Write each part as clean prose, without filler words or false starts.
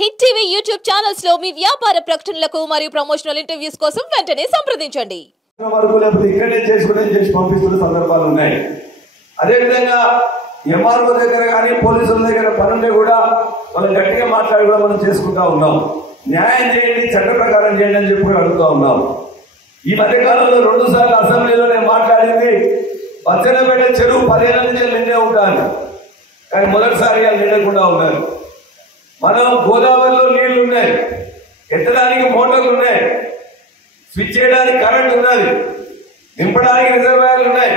Hit TV YouTube channels లో మీ వ్యాపార ప్రకటనలకు మరియు ప్రమోషనల్ ఇంటర్వ్యూస్ కోసం వెంటనే సంప్రదించండి. ఇక్కడే చేసి పంపిస్తున్న సందర్భాలు ఉన్నాయి. అదే విధంగా ఎంఆర్ఓ దగ్గర కానీ పోలీసుల దగ్గర పనుంటే కూడా మనం గట్టిగా మాట్లాడి కూడా మనం చేసుకుంటా ఉన్నాం. న్యాయం చేయండి, చట్ట ప్రకారం చేయండి అని చెప్పి అడుగుతా ఉన్నాం. ఈ మధ్యకాలంలో 2 సార్లు అసెంబ్లీలో నేను మాట్లాడింది బచ్చన్నపేట చెరువు 10 ఏళ్ల నుంచి నిండే ఉంటాను, కానీ మొదటిసారిగా నిండకుండా ఉన్నారు. మనం గోదావరిలో నీళ్లు ఉన్నాయి, ఎత్తడానికి మోటార్లు ఉన్నాయి, స్విచ్ చేయడానికి కరెంట్ ఉన్నది, నింపడానికి రిజర్వాయర్లు ఉన్నాయి,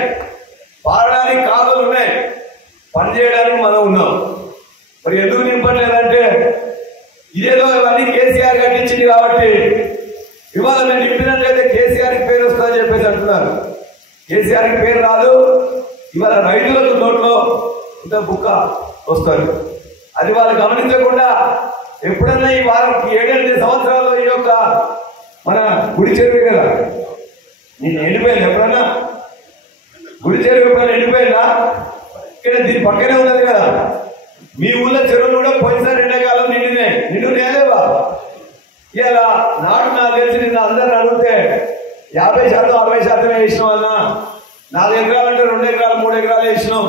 పారడానికి కాలువలు ఉన్నాయి, పని చేయడానికి మనం ఉన్నాం. మరి ఎందుకు నింపట్లేదంటే ఇదేదో ఇవన్నీ కేసీఆర్ కట్టించింది కాబట్టి ఇవాళ మేము నింపినట్లయితే కేసీఆర్కి పేరు వస్తుందని చెప్పేసి అంటున్నారు. కేసీఆర్కి పేరు రాదు. ఇవాళ రైతులకు నోట్లో ఇంత బుక్క వస్తారు. అది వాళ్ళు గమనించకుండా ఎప్పుడన్నా ఈ వారం 7-8 సంవత్సరాల్లో ఈ యొక్క మన గుడి చెరువు కదా నేను ఎండిపోయింది. ఎప్పుడన్నా గుడి చెరువు ఎప్పుడైనా ఎండిపోయిందా? ఇక్కడ దీని పక్కనే ఉన్నది కదా. మీ ఊళ్ళో చెరువులు కూడా పోయినసారి ఎండాకాలం నిండునేలేవా? ఇలా నాడు నాకు తెలిసి నిన్న అందరిని అడిగితే 50% 60% వేసినాం అన్నా. 4 ఎకరాలంటే 2 ఎకరాలు 3 ఎకరాలు వేసినాం.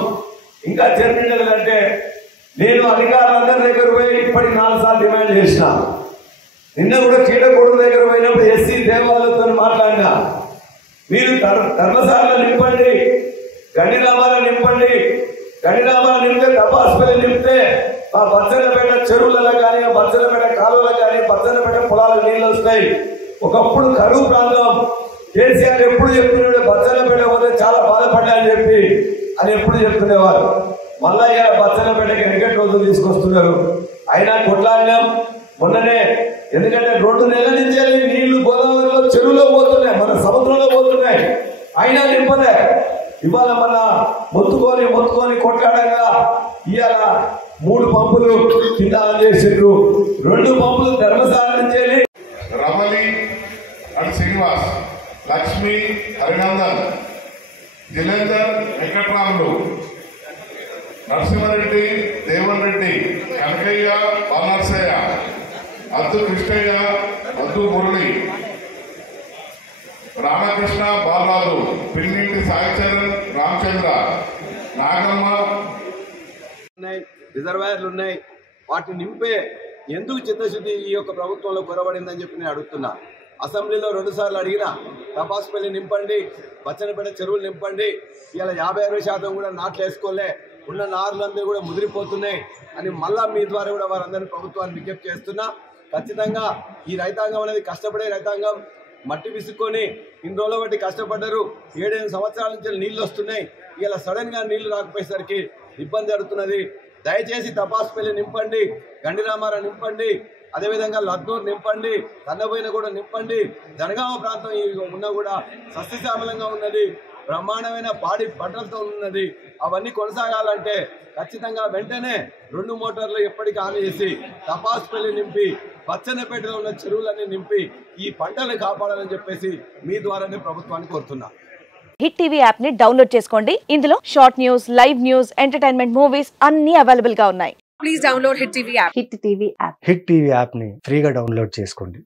ఇంకా చెరువుంటే నేను అధికారులందరి దగ్గర పోయి ఇప్పటికి 4 సార్లు డిమాండ్ చేసిన. నిన్న కూడా చీడగూడెం దగ్గర పోయినప్పుడు ఎస్సీ దేవాలయంతో మాట్లాడినా, మీరు ధర్మశాలలో నింపండి, గండిరామాలో నింపండి, గండిరామాలో నింపితే తపాసుపల్లి నింపితే ఆ బచ్చన్నపేట చెరువులలో కానీ ఆ బచ్చన్నపేట కాలువలకు కానీ బచ్చన్నపేట పొలాలకు నీళ్ళు వస్తాయి. ఒకప్పుడు కరువు ప్రాంతం. కేసీఆర్ ఎప్పుడు చెప్తున్నాడు బచ్చన్నపేట పోతే చాలా బాధపడ్డాయని చెప్పి అని ఎప్పుడు చెప్తుండేవారు. మళ్ళా ఇలా బచ్చన్నపేటకి వెనకటి రోజులు తీసుకొస్తున్నారు. అయినా కొట్లాడినాం మొన్ననే. ఎందుకంటే 2 నెలల నుంచే నీళ్లు గోదావరిలో చెరువులో పోతున్నాయి, మన సముద్రంలో పోతున్నాయి, అయినా నింపలే. ఇవాళ మన మొత్తుకొని కొట్లాడంగా ఇవాళ 3 పంపులు కింద చేసిండ్రు. 2 పంపులు ధర్మశాల నుంచి రమలి అండ్ శ్రీనివాస్, లక్ష్మి, హరినందన్, జిలేందర్, వెంకట్రాములు, నరసింహారెడ్డి, దేవన్ రెడ్డి, కనకయ్య, బాలనర్సయ్య, అద్దు కృష్ణయ్య, అద్దు మురళి, రామకృష్ణ, బాలరాజు, పిన్నింటి సాయిచరణ్, రామచంద్ర, నాగమ్మ. రిజర్వాయర్లు ఉన్నాయి, వాటిని నింపే ఎందుకు చిత్తశుద్ధి ఈ యొక్క ప్రభుత్వంలో కొరబడిందని చెప్పి నేను అడుగుతున్నా. అసెంబ్లీలో 2 సార్లు అడిగినా తపాసుపల్లి నింపండి, బచ్చన్నపేట చెరువులు నింపండి, ఇలా 50-60% కూడా నాట్లు వేసుకోలే, ఉన్న నారులందరూ కూడా ముదిరిపోతున్నాయి అని మళ్ళా మీ ద్వారా కూడా వారందరినీ ప్రభుత్వాన్ని విజ్ఞప్తి చేస్తున్నా. ఖచ్చితంగా ఈ రైతాంగం అనేది కష్టపడే రైతాంగం. మట్టి విసుక్కొని ఇన్ని రోజుల బట్టి కష్టపడ్డారు. 7-8 సంవత్సరాల నుంచి నీళ్లు వస్తున్నాయి. ఇలా సడన్ గా నీళ్లు రాకపోయేసరికి ఇబ్బంది జరుగుతున్నది. దయచేసి తపాసుపల్లి నింపండి, గండిరామార నింపండి, అదేవిధంగా లద్నూరు నింపండి, కన్నబోయిన కూడా నింపండి. జనగామ ప్రాంతం ఉన్న కూడా సస్యశ్యామలంగా ఉన్నది, బ్రహ్మాండమైన పాడి పంటలతో ఉన్నది. అవన్నీ కొనసాగాలంటే ఖచ్చితంగా వెంటనే 2 మోటార్లు ఎప్పటికీ ఆన్ చేసి తపాసుపల్లి నింపి బచ్చన్నపేటలో ఉన్న చెరువులన్నీ నింపి ఈ పంటలు కాపాడాలని చెప్పేసి మీ ద్వారానే ప్రభుత్వాన్ని కోరుతున్నా. హిట్ టీవీ యాప్ ని డౌన్లోడ్ చేసుకోండి. ఇందులో short news, live news, entertainment movies అన్ని అవైలబుల్ గా ఉన్నాయి. Please download hit TV app. Hit TV app ని ఫ్రీగా డౌన్లోడ్ చేసుకోండి.